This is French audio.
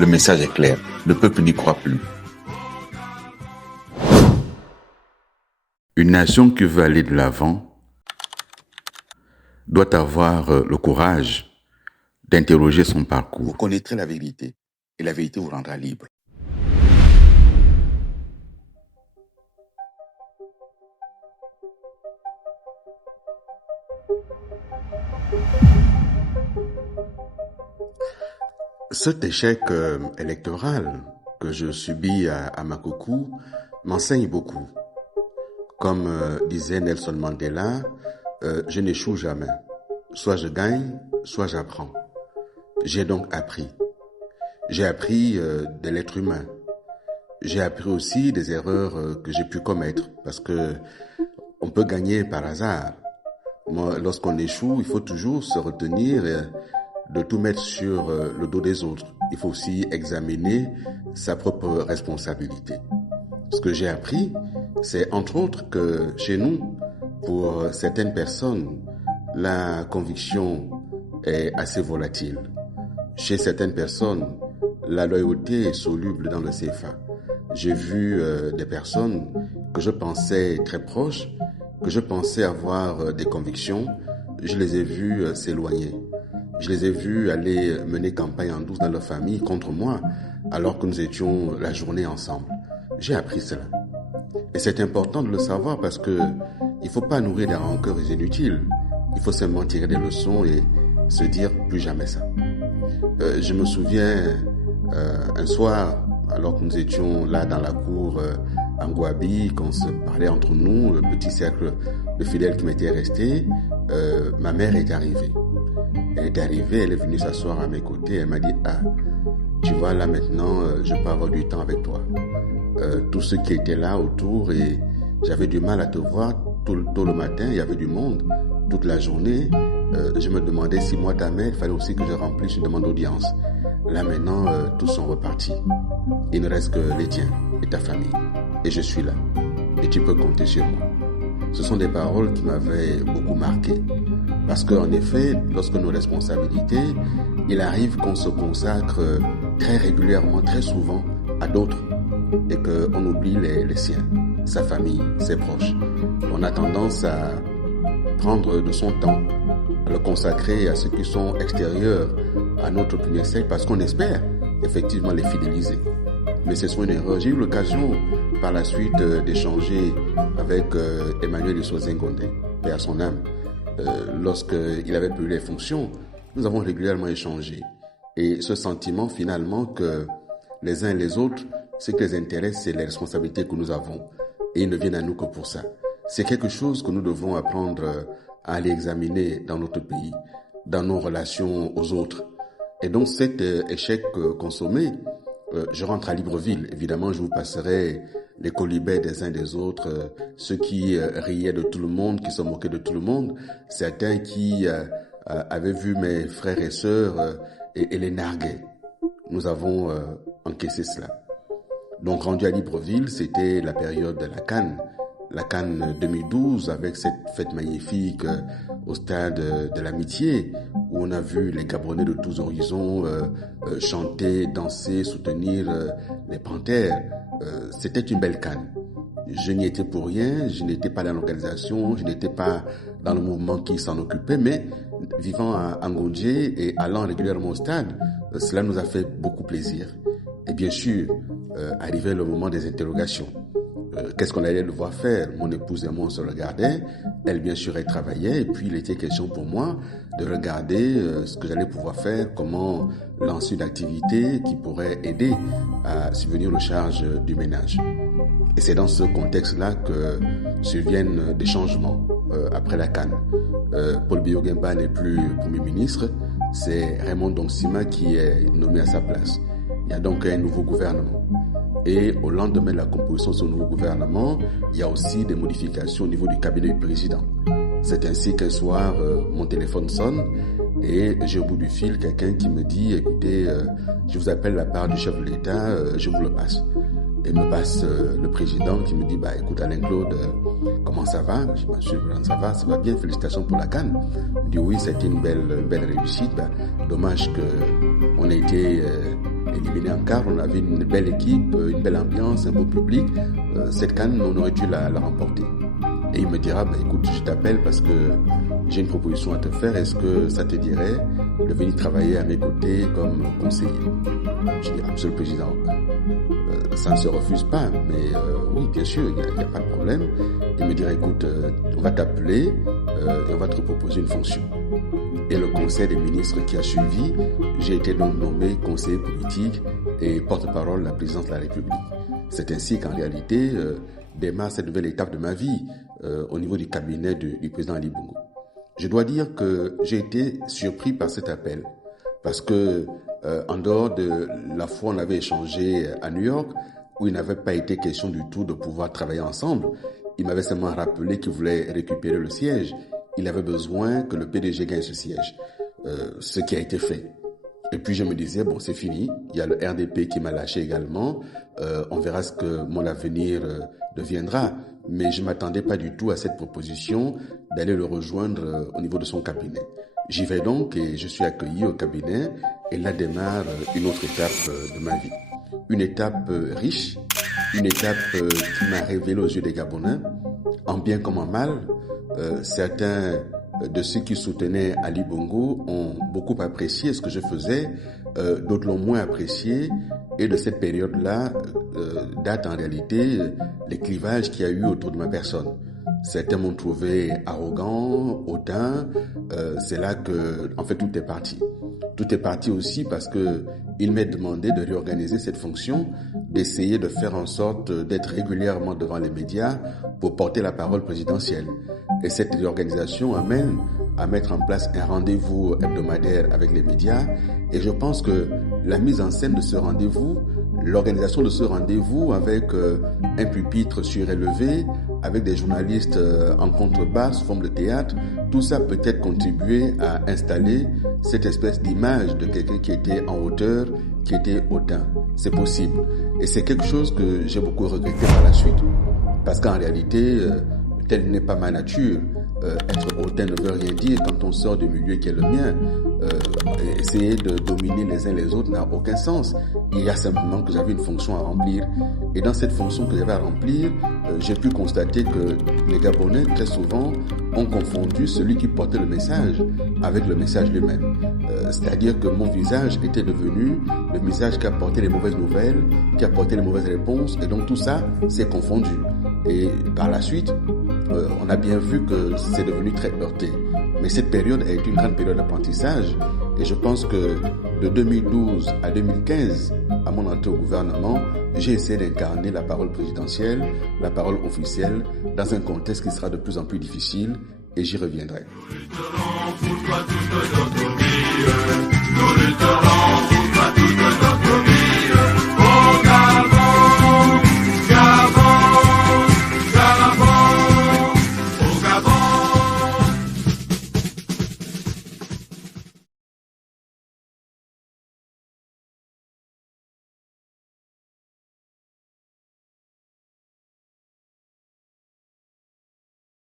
Le message est clair, le peuple n'y croit plus. Une nation qui veut aller de l'avant doit avoir le courage d'interroger son parcours. Vous connaîtrez la vérité et la vérité vous rendra libre. Cet échec électoral que je subis à Makoukou m'enseigne beaucoup. Comme disait Nelson Mandela, je n'échoue jamais. Soit je gagne, soit j'apprends. J'ai donc appris. J'ai appris de l'être humain. J'ai appris aussi des erreurs que j'ai pu commettre parce que on peut gagner par hasard. Lorsqu'on échoue, il faut toujours se retenir de tout mettre sur le dos des autres. Il faut aussi examiner sa propre responsabilité. Ce que j'ai appris, c'est entre autres que chez nous, pour certaines personnes, la conviction est assez volatile. Chez certaines personnes, la loyauté est soluble dans le CFA. J'ai vu des personnes que je pensais très proches, que je pensais avoir des convictions, je les ai vues s'éloigner. Je les ai vus aller mener campagne en douce dans leur famille contre moi, alors que nous étions la journée ensemble. J'ai appris cela. Et c'est important de le savoir parce que il faut pas nourrir des rancœurs inutiles. Il faut seulement tirer des leçons et se dire plus jamais ça. Je me souviens un soir, alors que nous étions là dans la cour en Gouabi, qu'on se parlait entre nous, le petit cercle de fidèles qui m'était resté, ma mère est arrivée. Elle est arrivée, elle est venue s'asseoir à mes côtés, elle m'a dit « Ah, tu vois là maintenant, je peux avoir du temps avec toi. » Tous ceux qui étaient là autour et j'avais du mal à te voir tôt le matin, il y avait du monde toute la journée. Je me demandais si moi, ta mère, il fallait aussi que je remplisse une demande d'audience. Là maintenant, tous sont repartis. Il ne reste que les tiens et ta famille. Et je suis là. Et tu peux compter sur moi. Ce sont des paroles qui m'avaient beaucoup marqué. Parce qu'en effet, lorsque nos responsabilités, il arrive qu'on se consacre très régulièrement, très souvent à d'autres et qu'on oublie les siens, sa famille, ses proches. On a tendance à prendre de son temps, à le consacrer à ceux qui sont extérieurs à notre premier siècle parce qu'on espère effectivement les fidéliser. Mais c'est souvent une erreur. J'ai eu l'occasion par la suite d'échanger avec Emmanuel Isozengonde, paix à son âme. Lorsqu'il avait pris les fonctions, nous avons régulièrement échangé. Et ce sentiment finalement que les uns et les autres, ce qui les intéresse, c'est les responsabilités que nous avons. Et ils ne viennent à nous que pour ça. C'est quelque chose que nous devons apprendre à aller examiner dans notre pays, dans nos relations aux autres. Et donc cet échec consommé, je rentre à Libreville. Évidemment, je vous passerai les colibets des uns des autres, ceux qui riaient de tout le monde, qui se moquaient de tout le monde, certains qui avaient vu mes frères et sœurs et les narguaient. Nous avons encaissé cela. Donc rendu à Libreville, c'était la période de la CAN 2012 avec cette fête magnifique au stade de l'Amitié où on a vu les Gabonais de tous horizons chanter, danser, soutenir les Panthères. C'était une belle CAN. Je n'y étais pour rien, je n'étais pas dans l'organisation, je n'étais pas dans le mouvement qui s'en occupait, mais vivant à Ngondje et allant régulièrement au stade, cela nous a fait beaucoup plaisir. Et bien sûr, arrivait le moment des interrogations. Qu'est-ce qu'on allait devoir faire? Mon épouse et moi, on se regardait. Elle, bien sûr, elle travaillait. Et puis, il était question pour moi de regarder ce que j'allais pouvoir faire, comment lancer une activité qui pourrait aider à subvenir aux charges du ménage. Et c'est dans ce contexte-là que surviennent des changements après la CAN. Paul Biya-Oguemba n'est plus Premier ministre. C'est Raymond Dongsima qui est nommé à sa place. Il y a donc un nouveau gouvernement. Et au lendemain de la composition de ce nouveau gouvernement, il y a aussi des modifications au niveau du cabinet du président. C'est ainsi qu'un soir, mon téléphone sonne et j'ai au bout du fil quelqu'un qui me dit « Écoutez, je vous appelle de la part du chef de l'État, je vous le passe ». Et me passe le président qui me dit « Écoute Alain-Claude, comment ça va ?» Je dis « Monsieur, ça va bien, félicitations pour la CAN ». Il me dit « Oui, c'était une belle réussite. Dommage qu'on ait été éliminé en quart. On avait une belle équipe, une belle ambiance, un beau public. Cette CAN, on aurait dû la remporter. Et il me dira, écoute, je t'appelle parce que j'ai une proposition à te faire. Est-ce que ça te dirait de venir travailler à mes côtés comme conseiller? Je dis, Monsieur le Président, ça ne se refuse pas, mais oui, bien sûr, il n'y a pas de problème. Il me dira, écoute, on va t'appeler et on va te proposer une fonction. Et le conseil des ministres qui a suivi, j'ai été donc nommé conseiller politique et porte-parole de la présidence de la République. C'est ainsi qu'en réalité, démarre cette nouvelle étape de ma vie au niveau du cabinet du président Ali Bongo. Je dois dire que j'ai été surpris par cet appel parce que en dehors de la fois où on avait échangé à New York, où il n'avait pas été question du tout de pouvoir travailler ensemble, il m'avait seulement rappelé qu'il voulait récupérer le siège. Il avait besoin que le PDG gagne ce siège, ce qui a été fait. Et puis je me disais, bon, c'est fini, il y a le RDP qui m'a lâché également, on verra ce que mon avenir deviendra. Mais je m'attendais pas du tout à cette proposition d'aller le rejoindre au niveau de son cabinet. J'y vais donc et je suis accueilli au cabinet et là démarre une autre étape de ma vie. Une étape riche, une étape qui m'a révélé aux yeux des Gabonais, en bien comme en mal. Certains de ceux qui soutenaient Ali Bongo ont beaucoup apprécié ce que je faisais, d'autres l'ont moins apprécié. Et de cette période-là date en réalité les clivages qu'il y a eu autour de ma personne. Certains m'ont trouvé arrogant, hautain. C'est là que, en fait, tout est parti. Tout est parti aussi parce que il m'est demandé de réorganiser cette fonction, d'essayer de faire en sorte d'être régulièrement devant les médias pour porter la parole présidentielle. Et cette réorganisation amène à mettre en place un rendez-vous hebdomadaire avec les médias. Et je pense que la mise en scène de ce rendez-vous, l'organisation de ce rendez-vous avec un pupitre surélevé, avec des journalistes en contrebasse, forme de théâtre, tout ça peut-être contribué à installer cette espèce d'image de quelqu'un qui était en hauteur, qui était hautain. C'est possible. Et c'est quelque chose que j'ai beaucoup regretté par la suite. Parce qu'en réalité, telle n'est pas ma nature. Être hautain ne veut rien dire quand on sort du milieu qui est le mien. Essayer de dominer les uns les autres n'a aucun sens. Il y a simplement que j'avais une fonction à remplir. Et dans cette fonction que j'avais à remplir, j'ai pu constater que les Gabonais, très souvent, ont confondu celui qui portait le message avec le message lui-même. C'est-à-dire que mon visage était devenu le visage qui apportait les mauvaises nouvelles, qui apportait les mauvaises réponses. Et donc tout ça s'est confondu. Et par la suite, on a bien vu que c'est devenu très heurté. Mais cette période a été une grande période d'apprentissage. Et je pense que de 2012 à 2015, à mon entrée au gouvernement, j'ai essayé d'incarner la parole présidentielle, la parole officielle, dans un contexte qui sera de plus en plus difficile, et j'y reviendrai. Nous lutterons pour toi toute notre vie. Nous lutterons